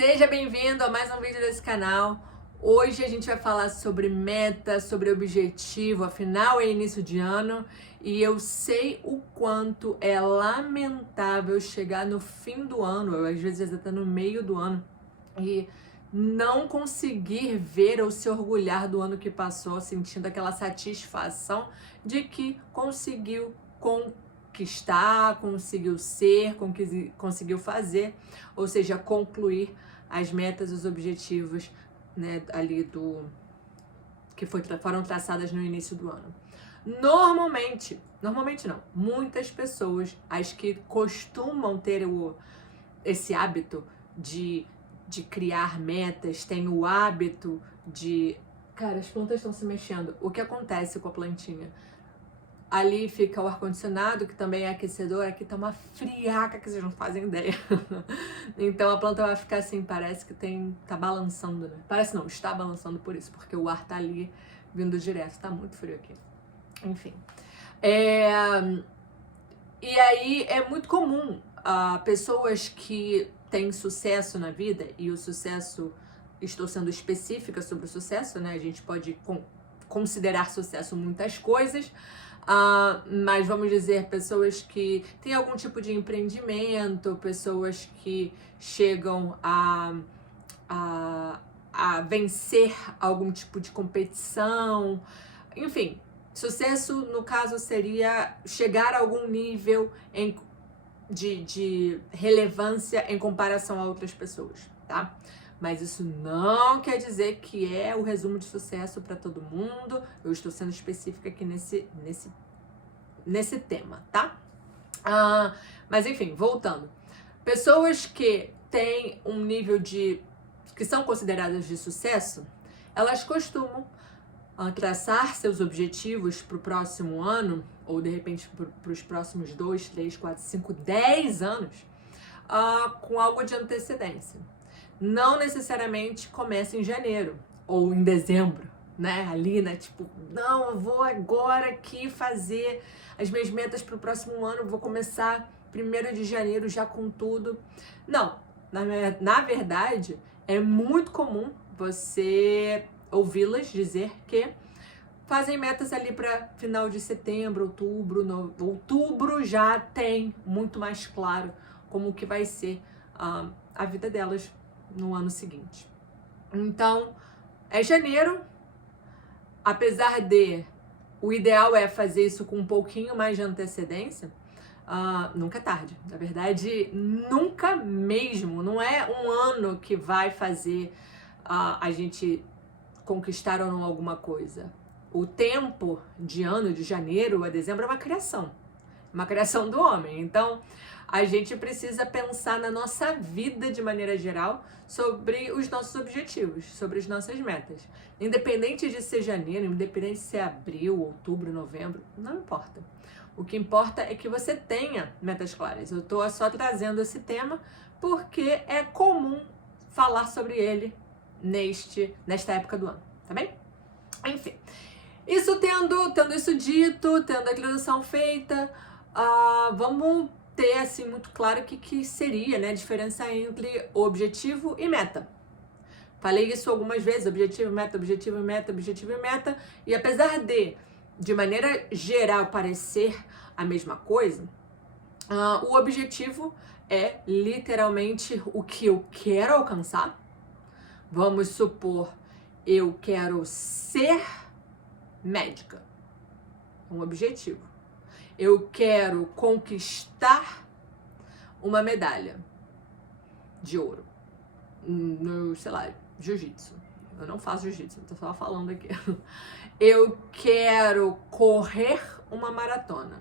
Seja bem-vindo a mais um vídeo desse canal. Hoje a gente vai falar sobre meta, sobre objetivo, afinal é início de ano e eu sei o quanto é lamentável chegar no fim do ano, ou às vezes até no meio do ano, e não conseguir ver ou se orgulhar do ano que passou, sentindo aquela satisfação de que conseguiu conquistar, conseguiu ser, conseguiu fazer, ou seja, concluir as metas, os objetivos, né, ali que foram traçadas no início do ano. Normalmente não, muitas pessoas, as que costumam ter esse hábito de criar metas, têm o hábito de... Cara, as plantas estão se mexendo. O que acontece com a plantinha? Ali fica o ar-condicionado, que também é aquecedor. Aqui tá uma friaca que vocês não fazem ideia. Então a planta vai ficar assim, parece que tá balançando, né? Parece não, está balançando por isso, porque o ar tá ali vindo direto. Tá muito frio aqui. Enfim. E aí é muito comum pessoas que têm sucesso na vida, e o sucesso, estou sendo específica sobre o sucesso, né? A gente pode considerar sucesso muitas coisas, mas vamos dizer, pessoas que têm algum tipo de empreendimento, pessoas que chegam a vencer algum tipo de competição, enfim, sucesso no caso seria chegar a algum nível de relevância em comparação a outras pessoas, tá? Mas isso não quer dizer que é o resumo de sucesso para todo mundo. Eu estou sendo específica aqui nesse tema, tá? Mas enfim, voltando. Pessoas que têm um nível que são consideradas de sucesso, elas costumam traçar seus objetivos para o próximo ano, ou de repente para os próximos 2, 3, 4, 5, 10 anos, com algo de antecedência. Não necessariamente começa em janeiro ou em dezembro, né? Ali, né? Tipo, não, eu vou agora aqui fazer as minhas metas para o próximo ano, vou começar 1º de janeiro já com tudo. Não, na verdade, é muito comum você ouvi-las dizer que fazem metas ali para final de setembro, outubro. Outubro já tem muito mais claro como que vai ser a vida delas no ano seguinte. Então, é janeiro, apesar de o ideal é fazer isso com um pouquinho mais de antecedência, nunca é tarde. Na verdade, nunca mesmo. Não é um ano que vai fazer a gente conquistar ou não alguma coisa. O tempo de ano, de janeiro a dezembro, é uma criação do homem. Então, a gente precisa pensar na nossa vida de maneira geral sobre os nossos objetivos, sobre as nossas metas. Independente de ser janeiro, independente de ser abril, outubro, novembro, não importa. O que importa é que você tenha metas claras. Eu tô só trazendo esse tema porque é comum falar sobre ele nesta época do ano, tá bem? Enfim, tendo isso dito, tendo a declaração feita, vamos ter assim muito claro o que seria, né, a diferença entre objetivo e meta. Falei isso algumas vezes, objetivo, meta, objetivo, meta, objetivo e meta, e apesar de maneira geral parecer a mesma coisa, o objetivo é literalmente o que eu quero alcançar. Vamos supor, eu quero ser médica, um objetivo. Eu quero conquistar uma medalha de ouro no, sei lá, jiu-jitsu. Eu não faço jiu-jitsu, tô só falando aqui. Eu quero correr uma maratona.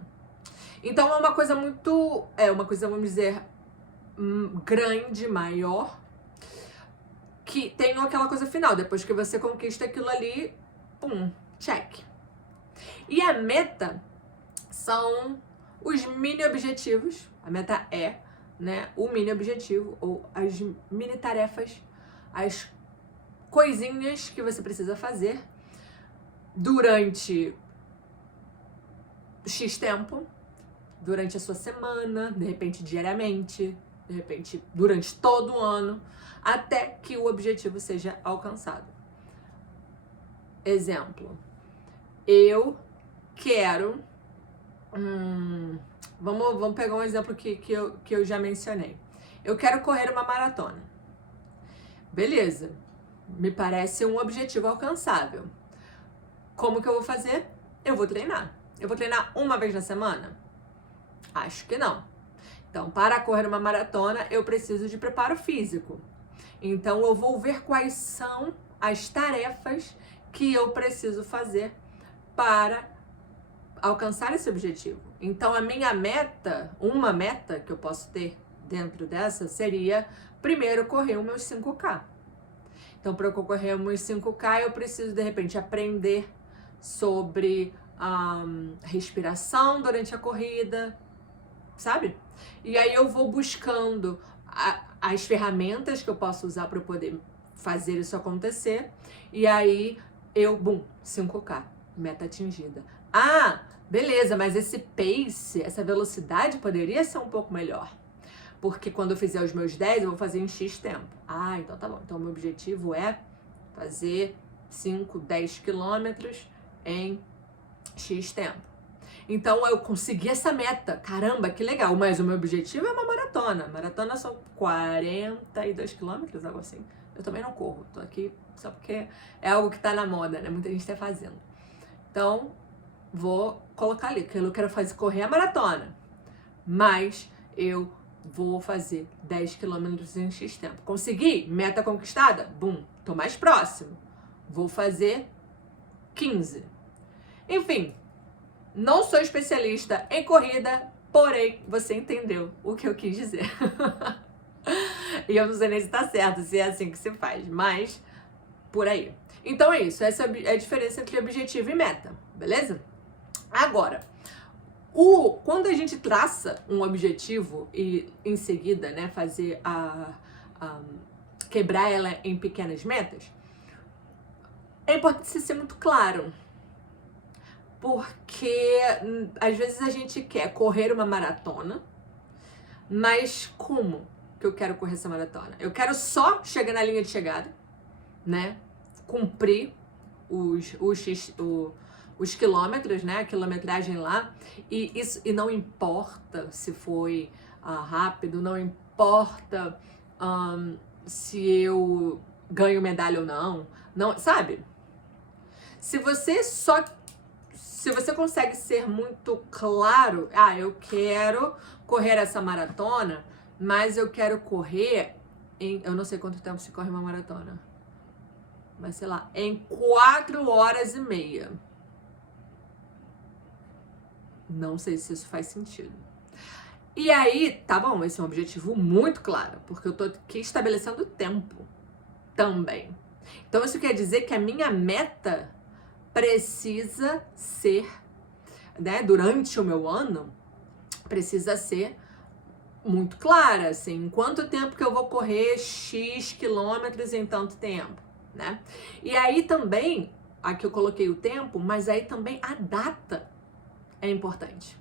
Então é uma coisa vamos dizer, grande, maior, que tem aquela coisa final. Depois que você conquista aquilo ali, pum, check. E a meta são os mini objetivos. A meta é, né, o mini objetivo, ou as mini tarefas, as coisinhas que você precisa fazer durante X tempo, durante a sua semana, de repente diariamente, de repente durante todo o ano, até que o objetivo seja alcançado. Exemplo, eu quero... vamos pegar um exemplo que eu já mencionei. Eu quero correr uma maratona. Beleza, me parece um objetivo alcançável. Como que eu vou fazer? Eu vou treinar. Eu vou treinar uma vez na semana? Acho que não. Então, para correr uma maratona, eu preciso de preparo físico. Então, eu vou ver quais são as tarefas que eu preciso fazer para alcançar esse objetivo. Então, a minha meta, uma meta que eu posso ter dentro dessa, seria primeiro correr os meus 5K. Então, para eu correr os meus 5K, eu preciso, de repente, aprender sobre respiração durante a corrida, sabe? E aí eu vou buscando as ferramentas que eu posso usar para poder fazer isso acontecer. E aí eu, 5K, meta atingida. Ah, beleza, mas esse pace, essa velocidade poderia ser um pouco melhor. Porque quando eu fizer os meus 10, eu vou fazer em X tempo. Ah, então tá bom. Então o meu objetivo é fazer 5, 10 quilômetros em X tempo. Então eu consegui essa meta. Caramba, que legal. Mas o meu objetivo é uma maratona. Maratona são 42 quilômetros, algo assim. Eu também não corro. Tô aqui só porque é algo que tá na moda, né? Muita gente tá fazendo. Então, vou colocar ali que eu quero correr a maratona. Mas eu vou fazer 10 quilômetros em X tempo. Consegui? Meta conquistada? Tô mais próximo. Vou fazer 15. Enfim, não sou especialista em corrida, porém, você entendeu o que eu quis dizer. E eu não sei nem se tá certo, se é assim que se faz, mas por aí. Então é isso, essa é a diferença entre objetivo e meta, beleza? Agora, quando a gente traça um objetivo e em seguida, né, fazer quebrar ela em pequenas metas, é importante ser muito claro. Porque às vezes a gente quer correr uma maratona, mas como que eu quero correr essa maratona? Eu quero só chegar na linha de chegada, né? Cumprir os quilômetros, né? A quilometragem lá. E não importa se foi rápido, não importa se eu ganho medalha ou não, sabe? Se você consegue ser muito claro, eu quero correr essa maratona, mas eu quero correr eu não sei quanto tempo se corre uma maratona, mas sei lá, em 4 horas e meia. Não sei se isso faz sentido. E aí, tá bom, esse é um objetivo muito claro, porque eu tô aqui estabelecendo tempo também. Então isso quer dizer que a minha meta precisa ser, né, durante o meu ano, precisa ser muito clara, assim, em quanto tempo que eu vou correr X quilômetros em tanto tempo, né? E aí também, aqui eu coloquei o tempo, mas aí também a data é importante.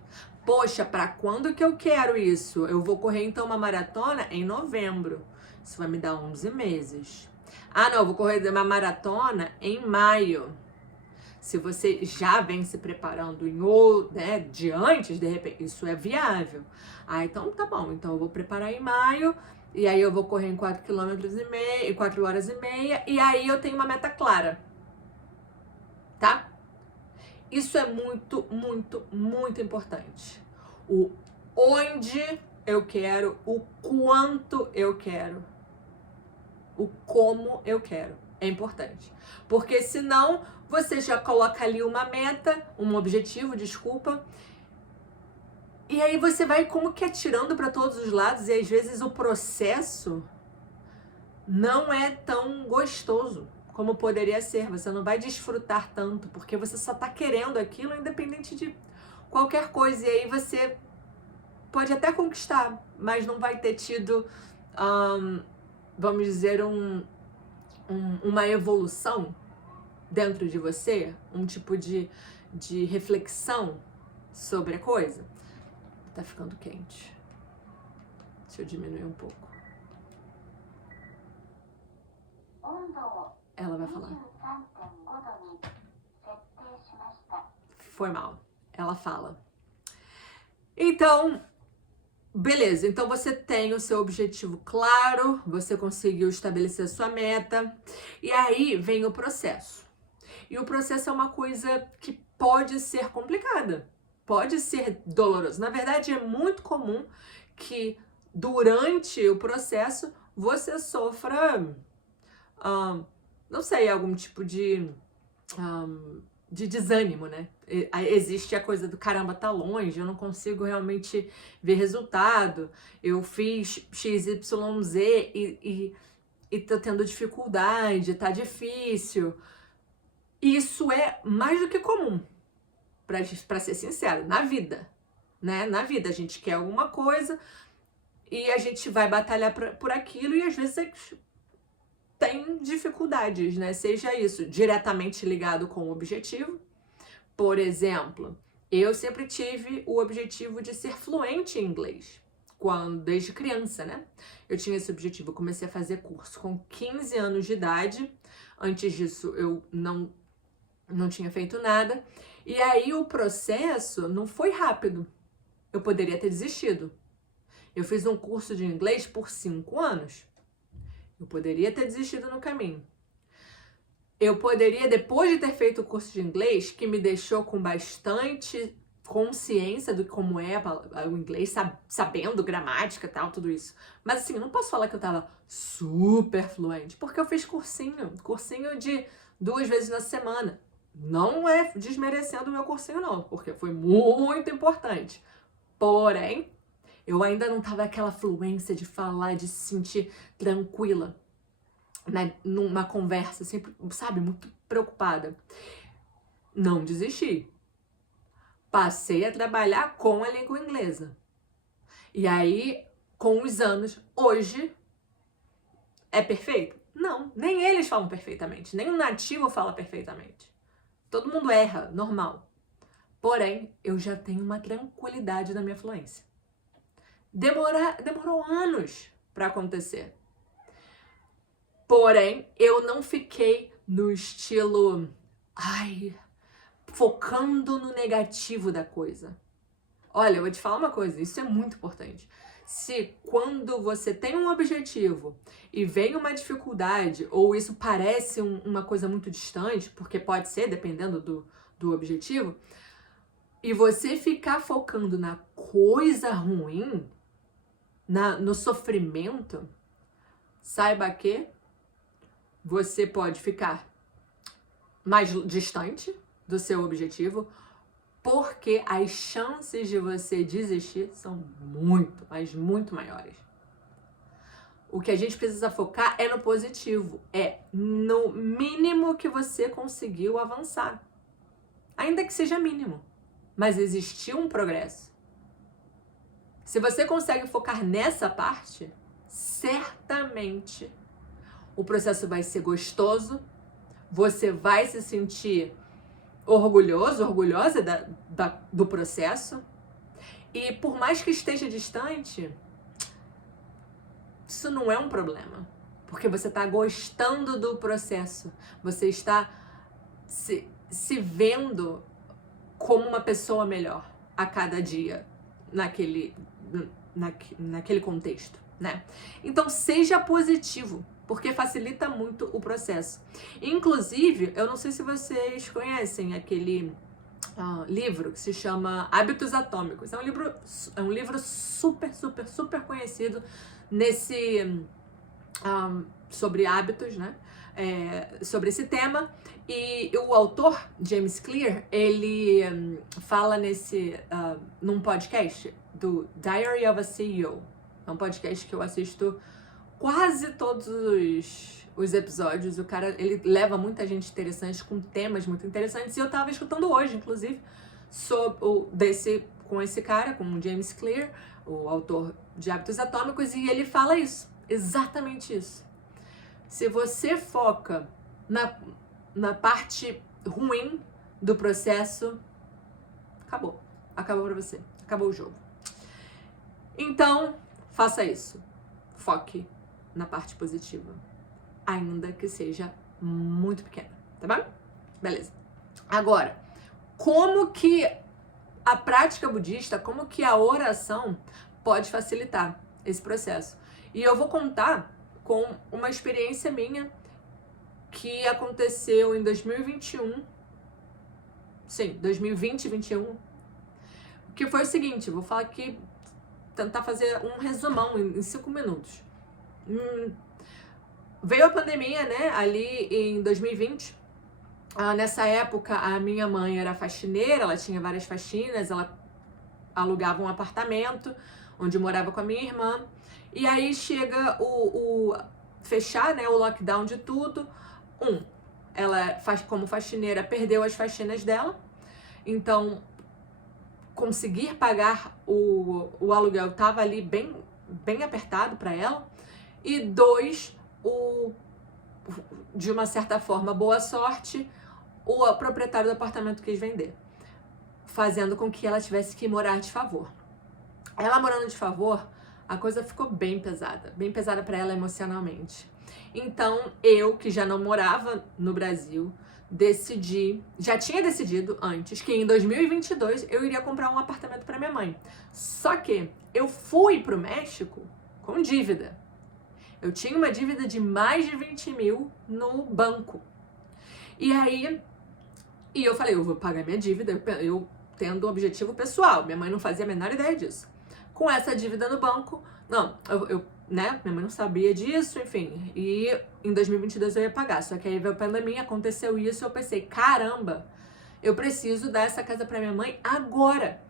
Poxa, para quando que eu quero isso? Eu vou correr então uma maratona em novembro. Isso vai me dar 11 meses. Ah, não, eu vou correr uma maratona em maio. Se você já vem se preparando de antes, de repente, isso é viável. Então tá bom, então eu vou preparar em maio, e aí eu vou correr em 4 horas e meia, e aí eu tenho uma meta clara. Tá? Isso é muito, muito, muito importante. O onde eu quero, o quanto eu quero, o como eu quero. É importante. Porque senão você já coloca ali uma meta, um objetivo, desculpa, e aí você vai como que atirando para todos os lados e às vezes o processo não é tão gostoso como poderia ser. Você não vai desfrutar tanto, porque você só tá querendo aquilo independente de qualquer coisa. E aí você pode até conquistar, mas não vai ter tido, vamos dizer, uma evolução dentro de você, um tipo de reflexão sobre a coisa. Tá ficando quente. Deixa eu diminuir um pouco. Ela vai falar. Foi mal. Ela fala. Então, beleza. Então você tem o seu objetivo claro, você conseguiu estabelecer a sua meta, e aí vem o processo. E o processo é uma coisa que pode ser complicada, pode ser doloroso. Na verdade, é muito comum que durante o processo você sofra, não sei, algum tipo de desânimo, né? Existe a coisa do caramba, tá longe, eu não consigo realmente ver resultado, eu fiz XYZ e tô tendo dificuldade, tá difícil. Isso é mais do que comum, pra ser sincero, na vida, né? Na vida a gente quer alguma coisa e a gente vai batalhar por aquilo e às vezes tem dificuldades, né? Seja isso diretamente ligado com o objetivo. Por exemplo, eu sempre tive o objetivo de ser fluente em inglês, desde criança, né? Eu tinha esse objetivo, eu comecei a fazer curso com 15 anos de idade. Antes disso, eu não tinha feito nada. E aí o processo não foi rápido. Eu poderia ter desistido. Eu fiz um curso de inglês por 5 anos. Eu poderia ter desistido no caminho. Eu poderia, depois de ter feito o curso de inglês, que me deixou com bastante consciência do como é o inglês, sabendo gramática e tal, tudo isso. Mas assim, eu não posso falar que eu tava super fluente, porque eu fiz cursinho de 2 vezes na semana. Não é desmerecendo o meu cursinho, não, porque foi muito importante. Porém, eu ainda não tava aquela fluência de falar, de se sentir tranquila, né, numa conversa, sempre, sabe, muito preocupada. Não desisti. Passei a trabalhar com a língua inglesa. E aí, com os anos, hoje, é perfeito? Não, nem eles falam perfeitamente, nem o nativo fala perfeitamente. Todo mundo erra, normal. Porém, eu já tenho uma tranquilidade na minha fluência. Demorou anos para acontecer. Porém, eu não fiquei no estilo, focando no negativo da coisa. Olha, eu vou te falar uma coisa, isso é muito importante. Se quando você tem um objetivo e vem uma dificuldade, ou isso parece uma coisa muito distante, porque pode ser, dependendo do objetivo, e você ficar focando na coisa ruim, no sofrimento, saiba que você pode ficar mais distante do seu objetivo, porque as chances de você desistir são muito, mas muito maiores. O que a gente precisa focar é no positivo, é no mínimo que você conseguiu avançar. Ainda que seja mínimo, mas existiu um progresso. Se você consegue focar nessa parte, certamente o processo vai ser gostoso, você vai se sentir orgulhosa do processo, e por mais que esteja distante, isso não é um problema, porque você está gostando do processo, você está se vendo como uma pessoa melhor a cada dia naquele contexto, né? Então seja positivo, porque facilita muito o processo. Inclusive, eu não sei se vocês conhecem aquele livro que se chama Hábitos Atômicos. É um livro super, super, super conhecido sobre hábitos, né? Sobre esse tema. E o autor, James Clear, ele fala num podcast do Diary of a CEO. É um podcast que eu assisto quase todos os episódios. O cara, ele leva muita gente interessante, com temas muito interessantes. E eu tava escutando hoje, inclusive, com esse cara, com o James Clear, o autor de Hábitos Atômicos, e ele fala isso, exatamente isso. Se você foca na parte ruim do processo, acabou pra você, acabou o jogo. Então, faça isso, foque na parte positiva. ainda que seja muito pequena, tá bom? Beleza. Agora, como que a prática budista, como que a oração pode facilitar esse processo? E eu vou contar com uma experiência minha que aconteceu em 2021, sim, 2020 e 2021, que foi o seguinte, vou falar aqui, tentar fazer um resumão em 5 minutos. Veio a pandemia, né, ali em 2020. Nessa época, a minha mãe era faxineira, ela tinha várias faxinas, ela alugava um apartamento onde eu morava com a minha irmã. E aí chega o fechar, né, o lockdown de tudo. Ela, como faxineira, perdeu as faxinas dela. Então, conseguir pagar o aluguel estava ali bem apertado para ela. E 2, de uma certa forma, boa sorte, o proprietário do apartamento quis vender, fazendo com que ela tivesse que morar de favor. Ela morando de favor, a coisa ficou bem pesada para ela emocionalmente. Então, eu, que já não morava no Brasil, já tinha decidido antes que em 2022 eu iria comprar um apartamento para minha mãe. Só que eu fui pro México com dívida. Eu tinha uma dívida de mais de 20 mil no banco. E aí, eu falei, eu vou pagar minha dívida, eu tendo um objetivo pessoal. Minha mãe não fazia a menor ideia disso. Com essa dívida no banco, né, minha mãe não sabia disso, enfim. E em 2022 eu ia pagar. Só que aí veio a pandemia, aconteceu isso, eu pensei, caramba, eu preciso dar essa casa pra minha mãe agora.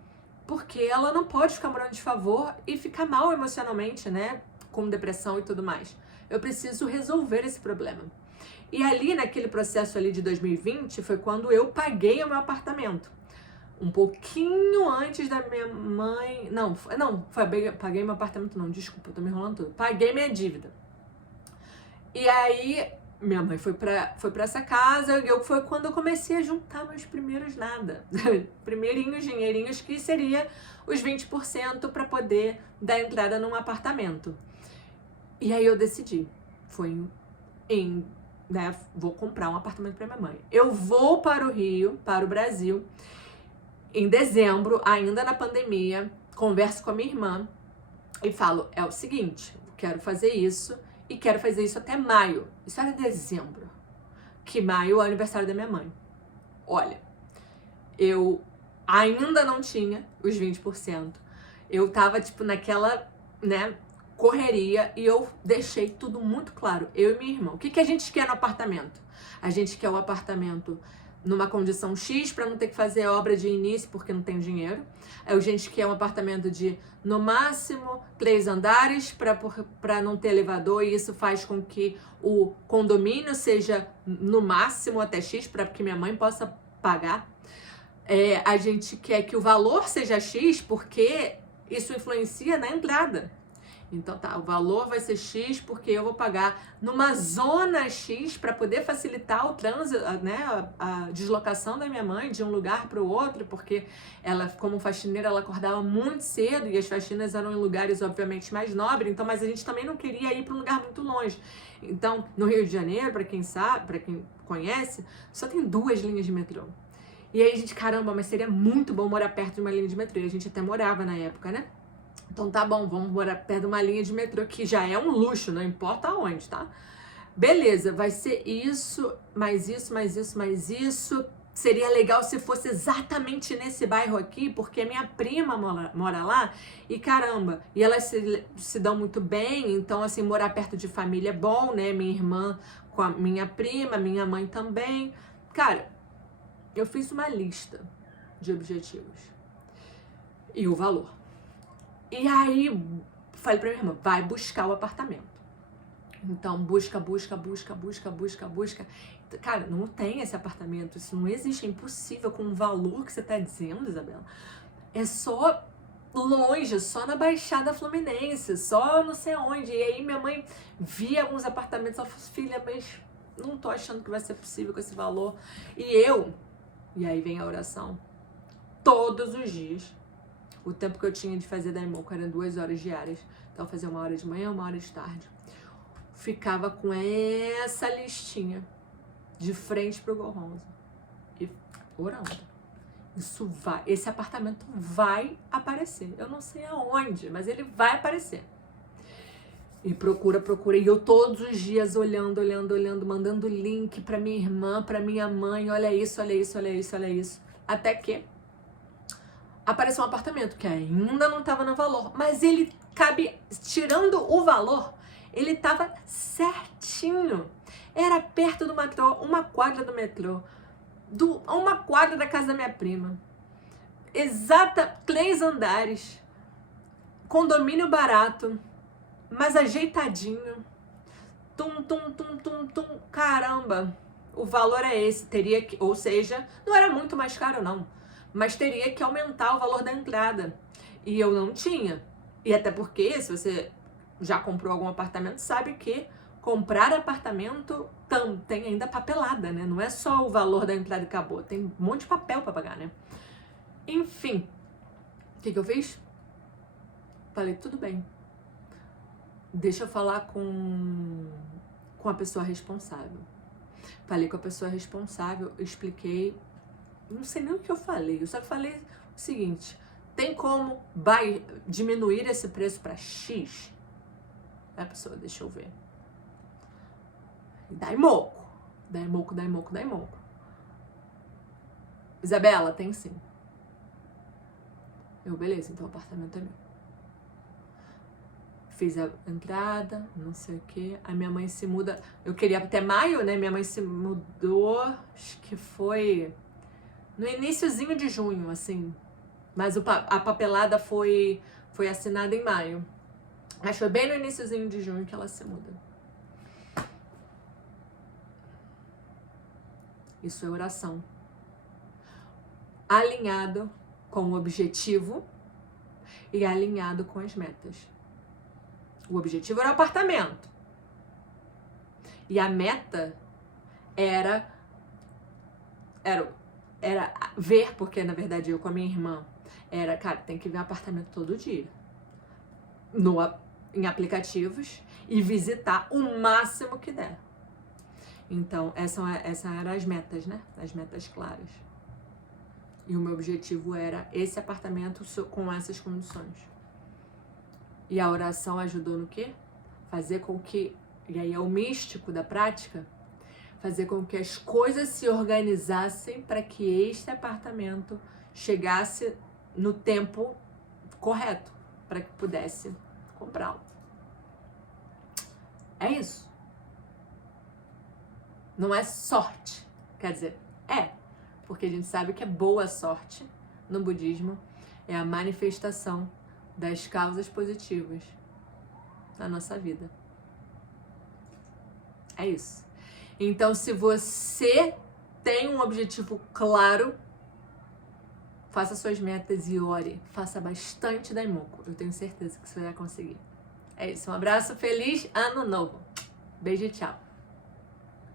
Porque ela não pode ficar morando de favor e ficar mal emocionalmente, né? Com depressão e tudo mais. Eu preciso resolver esse problema. E ali, naquele processo ali de 2020, foi quando eu paguei o meu apartamento. Um pouquinho antes da minha mãe... paguei meu apartamento não, desculpa, eu tô me enrolando tudo. Paguei minha dívida. E aí, minha mãe foi pra essa casa, e foi quando eu comecei a juntar meus primeiros primeirinhos dinheirinhos, que seria os 20% para poder dar entrada num apartamento. E aí eu decidi, vou comprar um apartamento para minha mãe. Eu vou para o Rio, para o Brasil, em dezembro, ainda na pandemia, converso com a minha irmã e falo, é o seguinte, quero fazer isso e quero fazer isso até maio. Isso era dezembro, que maio é o aniversário da minha mãe. Olha, eu ainda não tinha os 20%. Eu tava, naquela, né, correria, e eu deixei tudo muito claro, eu e minha irmã. O que a gente quer no apartamento? A gente quer o apartamento numa condição X para não ter que fazer obra de início porque não tem dinheiro. A gente quer um apartamento de, no máximo, 3 andares para não ter elevador, e isso faz com que o condomínio seja no máximo até X para que minha mãe possa pagar. A gente quer que o valor seja X porque isso influencia na entrada. Então tá, o valor vai ser X porque eu vou pagar numa zona X para poder facilitar o trânsito, né, a deslocação da minha mãe de um lugar para o outro, porque ela, como faxineira, ela acordava muito cedo e as faxinas eram em lugares obviamente mais nobres, então, mas a gente também não queria ir para um lugar muito longe. Então, no Rio de Janeiro, para quem sabe, para quem conhece, só tem 2 linhas de metrô. E aí a gente, caramba, mas seria muito bom morar perto de uma linha de metrô. E a gente até morava na época, né? Então tá bom, vamos morar perto de uma linha de metrô, que já é um luxo, não importa onde, tá? Beleza, vai ser isso, mais isso, mais isso, mais isso. Seria legal se fosse exatamente nesse bairro aqui, porque minha prima mora lá e caramba, e elas se dão muito bem, então assim, morar perto de família é bom, né? Minha irmã com a minha prima, minha mãe também. Cara, eu fiz uma lista de objetivos e o valor. E aí, falei pra minha irmã, vai buscar o apartamento. Então, busca. Cara, não tem esse apartamento, isso não existe, é impossível com o valor que você tá dizendo, Isabela. É só longe, só na Baixada Fluminense, só não sei onde. E aí minha mãe via alguns apartamentos, ela falou, filha, mas não tô achando que vai ser possível com esse valor. E aí vem a oração, todos os dias. O tempo que eu tinha de fazer Daimoku eram 2 horas diárias. Então eu fazia 1 hora de manhã, 1 hora de tarde. ficava com essa listinha de frente pro Gorronzo e orando. Esse apartamento vai aparecer. Eu não sei aonde, mas ele vai aparecer. E procura. E eu todos os dias olhando, mandando link pra minha irmã, pra minha mãe. Olha isso. Até que apareceu um apartamento que ainda não tava no valor. Mas ele tirando o valor, ele tava certinho. Era perto do metrô, uma quadra do metrô. Uma quadra da casa da minha prima. 3 andares. Condomínio barato. Mas ajeitadinho. Caramba, o valor é esse. Ou seja, não era muito mais caro não, mas teria que aumentar o valor da entrada. E eu não tinha. E até porque, se você já comprou algum apartamento, sabe que comprar apartamento tem ainda papelada, né? Não é só o valor da entrada e acabou. Tem um monte de papel pra pagar, né? Enfim, o que eu fiz? Falei, tudo bem. Deixa eu falar com a pessoa responsável. Falei com a pessoa responsável, expliquei, não sei nem o que eu falei, eu só falei o seguinte, tem como diminuir esse preço para X? A pessoa, deixa eu ver. Dai moco. Isabela, tem sim. Beleza, então o apartamento é meu. Fiz a entrada, não sei o que. A minha mãe se muda. Eu queria até maio, né? Minha mãe se mudou, acho que foi no iniciozinho de junho, assim. Mas a papelada foi assinada em maio. Acho que foi bem no iniciozinho de junho que ela se muda. Isso é oração. Alinhado com o objetivo e alinhado com as metas. O objetivo era o apartamento. E a meta era ver, porque na verdade eu com a minha irmã, cara, tem que ver apartamento todo dia. Em aplicativos e visitar o máximo que der. Então, essas eram as metas, né? As metas claras. E o meu objetivo era esse apartamento com essas condições. E a oração ajudou no quê? Fazer com que, e aí é o místico da prática, fazer com que as coisas se organizassem para que este apartamento chegasse no tempo correto, para que pudesse comprá-lo. É isso. Não é sorte. Quer dizer, porque a gente sabe que é boa sorte no budismo, é a manifestação das causas positivas na nossa vida. É isso. Então, se você tem um objetivo claro, faça suas metas e ore. Faça bastante daimoku. Eu tenho certeza que você vai conseguir. É isso. Um abraço. Feliz Ano Novo. Beijo e tchau.